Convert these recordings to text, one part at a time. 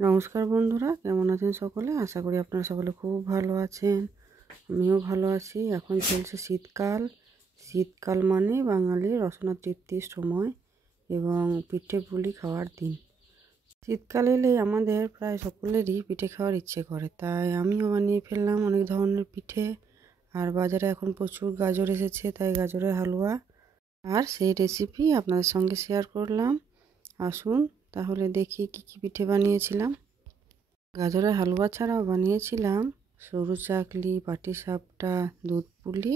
নমস্কার বন্ধুরা, কেমন আছেন সকলে? আশা করি আপনারা সকলে খুব ভালো আছেন। আমিও ভালো আছি। এখন চলছে শীতকাল। শীতকাল মানে বাঙালির রসনা তৃপ্তির সময় এবং পিঠে পুলি খাওয়ার দিন। শীতকাল এলেই আমাদের প্রায় সকলেরই পিঠে খাওয়ার ইচ্ছে করে, তাই আমিও বানিয়ে ফেললাম অনেক ধরনের পিঠে। আর বাজারে এখন প্রচুর গাজর এসেছে, তাই গাজরের হালুয়া আর সেই রেসিপি আপনাদের সঙ্গে শেয়ার করলাম। আসুন তাহলে দেখি কি কি পিঠে বানিয়েছিলাম। গাজরের হালুয়া ছাড়াও বানিয়েছিলাম সরু চাকলি, পাটিসাপটা, দুধ পুলি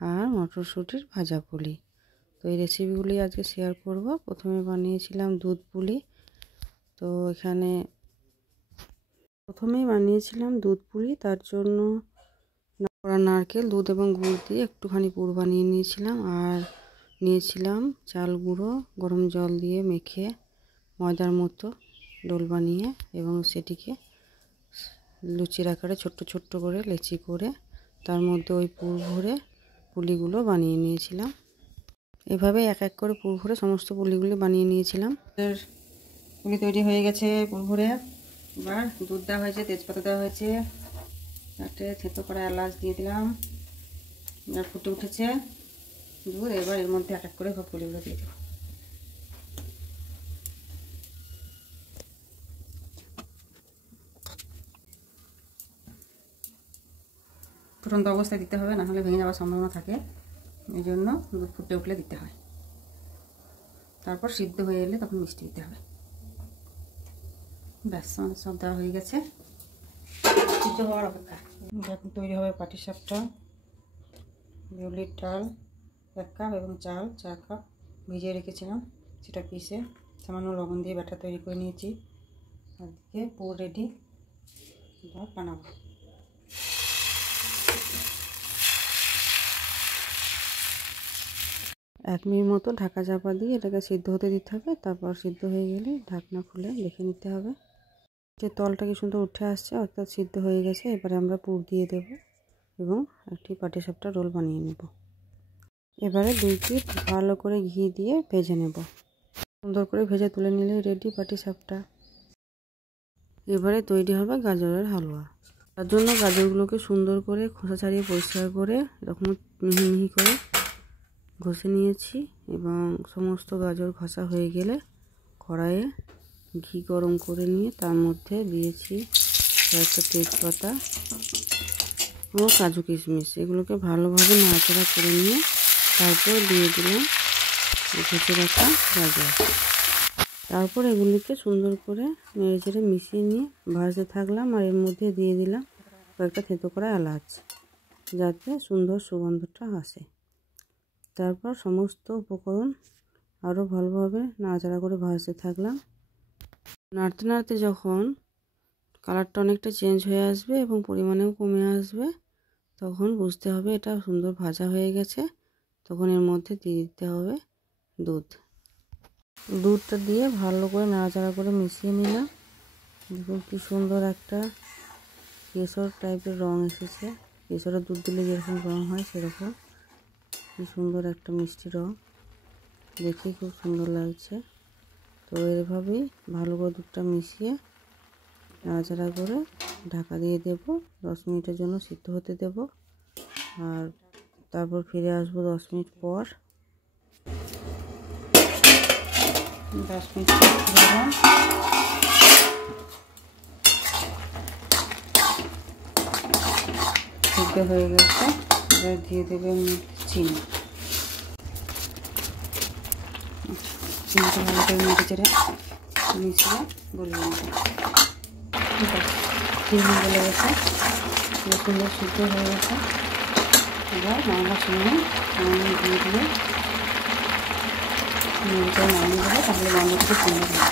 আর মটরশুঁটির ভাজা পুলি। তো এই রেসিপিগুলি আজকে শেয়ার করব। প্রথমে বানিয়েছিলাম দুধ পুলি। তো এখানে প্রথমেই বানিয়েছিলাম দুধ পুলি। তার জন্য নারকেল, দুধ এবং গুড় দিয়ে একটুখানি পুর বানিয়ে নিয়েছিলাম। আর নিয়েছিলাম চাল গুঁড়ো, গরম জল দিয়ে মেখে ময়দার মতো ডোল বানিয়ে এবং সেটিকে লুচির আকারে ছোট্ট ছোট্ট করে লেচি করে তার মধ্যে ওই পুর ভরে পুলিগুলো বানিয়ে নিয়েছিলাম। এভাবে এক এক করে পুর ভরে সমস্ত পুলিগুলি বানিয়ে নিয়েছিলাম। পুলি তৈরি হয়ে গেছে পুর ভরে। এবার দুধ দেওয়া হয়েছে, তেজপাতা দেওয়া হয়েছে, তাতে থেতো করা এলাচ দিয়ে দিলাম। এবার ফুটে উঠেছে দুধ। এবার এর মধ্যে এক এক করে সব পুলিগুলো দিয়ে দেবো। ফুটন্ত অবস্থায় দিতে হবে, নাহলে ভেঙে যাওয়ার সম্ভাবনা থাকে। এই জন্য দুধ ফুটে উঠলে দিতে হয়। তারপর সিদ্ধ হয়ে এলে তখন মিষ্টি দিতে হবে। ব্যাস, আমাদের সব দেওয়া হয়ে গেছে, সিদ্ধ হওয়ার অপেক্ষা। এখন তৈরি হবে পাটিসাপটা। বিউলির ডাল 1 কাপ এবং চাল 4 কাপ ভিজিয়ে রেখেছিলাম, সেটা পিষে সামান্য লবণ দিয়ে ব্যাটার তৈরি করে নিয়েছি। আর দিকে পুর রেডি, এবার বানাবো। এক মিনিট মতো ঢাকা চাপা দিয়ে এটাকে সিদ্ধ হতে দিতে হবে। তারপর সিদ্ধ হয়ে গেলে ঢাকনা খুলে দেখে নিতে হবে যে তলটা কি সুন্দর উঠে আসছে, অর্থাৎ সিদ্ধ হয়ে গেছে। এবারে আমরা পুর দিয়ে দেব এবং একটি পাটিসাপটা রোল বানিয়ে নেব। এবারে 2 পিঠ ভালো করে ঘি দিয়ে ভেজে নেব। সুন্দর করে ভেজে তুলে নিলে রেডি পাটিসাপটা। এবারে তৈরি হবে গাজরের হালুয়া। তার জন্য গাজরগুলোকে সুন্দর করে খোসা ছাড়িয়ে পরিষ্কার করে এরকম মিহি মিহি করে ঘষে নিয়েছি এবং সমস্ত গাজর ঘষা হয়ে গেলে কড়াইয়ে ঘি গরম করে নিয়ে তার মধ্যে দিয়েছি কয়েকটা তেজপাতা ও কাজু কিশমিশ। এগুলোকে ভালোভাবে নাড়াচাড়া করে নিয়ে তারপর দিয়ে দিলাম ভেজে রাখা গাজর। তারপর এগুলিকে সুন্দর করে নেড়ে চেড়ে মিশিয়ে নিয়ে ভাজতে থাকলাম। আর এর মধ্যে দিয়ে দিলাম কয়েকটা থেতো করা এলাচ, যাতে সুন্দর সুগন্ধটা আসে। তারপর সমস্ত উপকরণ আরও ভালোভাবে নাড়াচাড়া করে ভাজতে থাকলাম। নাড়তে নাড়তে যখন কালারটা অনেকটা চেঞ্জ হয়ে আসবে এবং পরিমাণেও কমে আসবে, তখন বুঝতে হবে এটা সুন্দর ভাজা হয়ে গেছে। তখন এর মধ্যে দিয়ে দিতে হবে দুধ। দুধটা দিয়ে ভালো করে নাড়াচাড়া করে মিশিয়ে নিলাম। দেখুন কি সুন্দর একটা কেশর টাইপের রং এসেছে। কেশরের দুধ দিলে যেরকম রং হয় সেরকম কি সুন্দর একটা মিষ্টি রং, দেখে খুব সুন্দর লাগছে। তো এভাবেই ভালো করে দুধটা মিশিয়ে নাড়াচাড়া করে ঢাকা দিয়ে দেব। 10 মিনিটের জন্য সিদ্ধ হতে দেব। আর তারপর ফিরে আসবো 10 মিনিট পর। 10 মিনিট পর সিদ্ধ হয়ে গেছে। এবার দিয়ে দেবেন চিনি। চিনিটা ভালো করে নেড়ে চেড়ে মিশিয়ে গলিয়ে নেব। চিনি গলে গেছে, সুন্দর সিদ্ধ হয়ে গেছে। এবার নামানোর সময় দিয়ে দিয়ে নেড়ে নামিয়ে দেবো, তাহলে রান্না খুব সুন্দর হবে।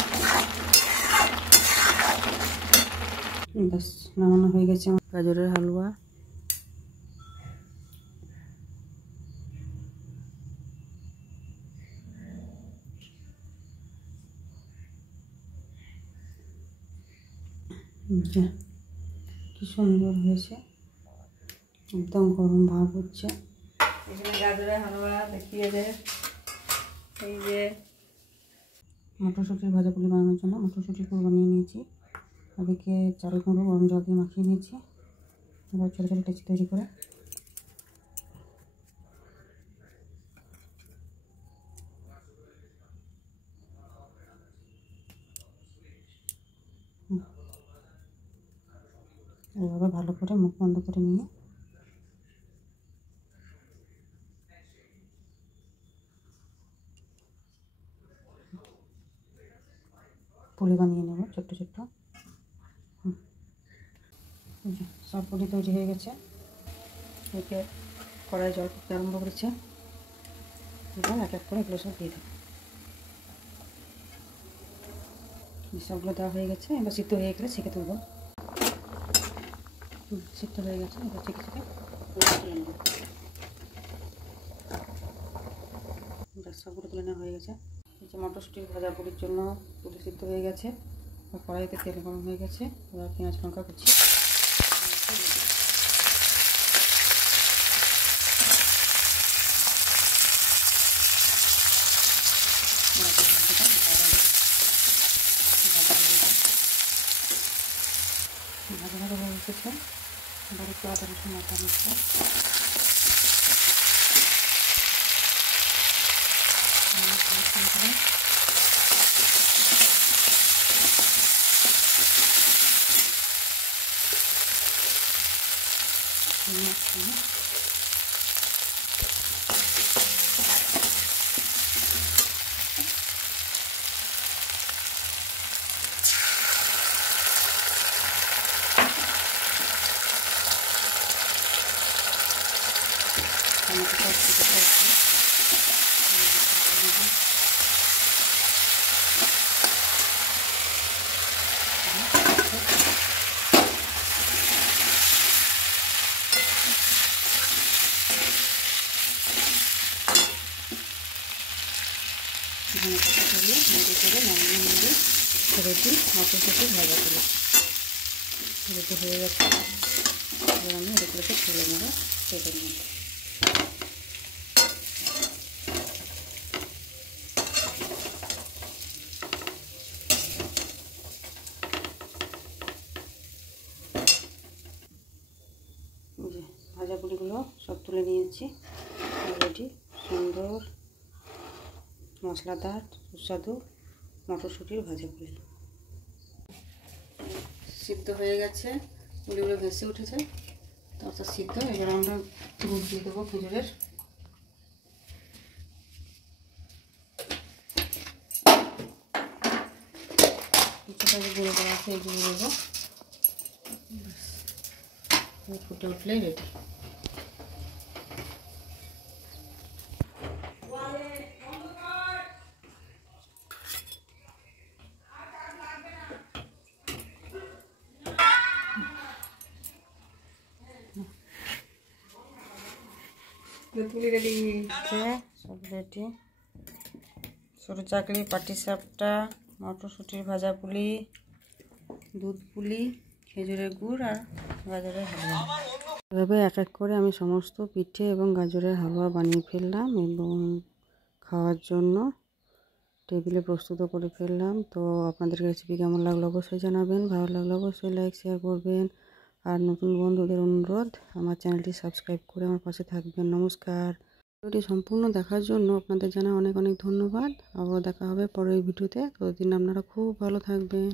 ব্যাস, নামানো হয়ে গেছে আমার গাজরের হালুয়া। কি সুন্দর হয়েছে, একদম গরম ভাব হচ্ছে। এখানে গাজরের হালুয়া দেখিয়ে দেয়। এই যে মটরশুঁটির ভাজা পুলি বানানোর জন্য মটরশুঁটি পুর বানিয়ে নিয়েছি। ওদিকে চাল কুমড়ো গরম জল দিয়ে মাখিয়ে নিয়েছি। এবার ছোটো ছোটো লেচি তৈরি করে এভাবে ভালো করে মুখ বন্ধ করে নিয়ে পুলি বানিয়ে নেব ছোট্ট ছোট্ট। সব পুলি তৈরি হয়ে গেছে। একে কড়াই জল করতে আরম্ভ করেছে। এবার এক এক করে এগুলো সব দিয়ে দেবো। সবগুলো দেওয়া হয়ে গেছে। এবার সিদ্ধ হয়ে গেলে ছেঁকে তুলব। সিদ্ধ হয়ে গেছে, এবার ছেঁকে ছেঁকে তুলে নেব। সবগুলো তুলে নেওয়া হয়ে গেছে। এই যে মটরশুঁটির ভাজা পুলির জন্য পুলি সিদ্ধ হয়ে গেছে। কড়াইতে তেল গরম হয়ে গেছে। এবার পেঁয়াজ লঙ্কা কুচি ভাজা ভাজা হয়ে এসেছে। এবার একটু আদা রসুন বাটা দিচ্ছি। ধনে পাতা ছড়িয়ে নেড়ে করে নামিয়ে নিয়ে রেডি মটরশুঁটি ভাজা তুলে রেডি হয়ে গেছে। এবার আমি এগুলোকে তুলে নেব তেলের মধ্যে। যে ভাজাগুলিগুলো সব তুলে নিয়েছি। রেডি সুন্দর মশলাদার সুস্বাদু মটরশুঁটির ভাজাগুলি সিদ্ধ হয়ে গেছে। পুলিগুলো ভেসে উঠেছে, তরকারি সিদ্ধ। এবার আমরা গুড় দিয়ে দেবো খেজুরের। কিছুটা গুঁড়ো করা আছে, এই গুঁড়ো দেবো। ফুটে উঠলেই রেডি। পুলি রেডি সব রেডি। সরু চাকলি, পাটিসাপটা, মটরশুঁটির ভাজা পুলি, দুধ পুলি, খেজুরের গুড় আর গাজরের হালুয়া। এভাবে এক এক করে আমি সমস্ত পিঠে এবং গাজরের হালুয়া বানিয়ে ফেললাম এবং খাওয়ার জন্য টেবিলে প্রস্তুত করে ফেললাম। তো আপনাদের রেসিপি কেমন লাগলো অবশ্যই জানাবেন। ভালো লাগলে অবশ্যই লাইক শেয়ার করবেন। আর নতুন বন্ধুদের অনুরোধ আমার চ্যানেলটি সাবস্ক্রাইব করে আমার পাশে থাকবেন। নমস্কার। ভিডিওটি সম্পূর্ণ দেখার জন্য আপনাদের জানাই অনেক অনেক ধন্যবাদ। আবার দেখা হবে পরের ভিডিওতে। ততদিন আপনারা খুব ভালো থাকবেন।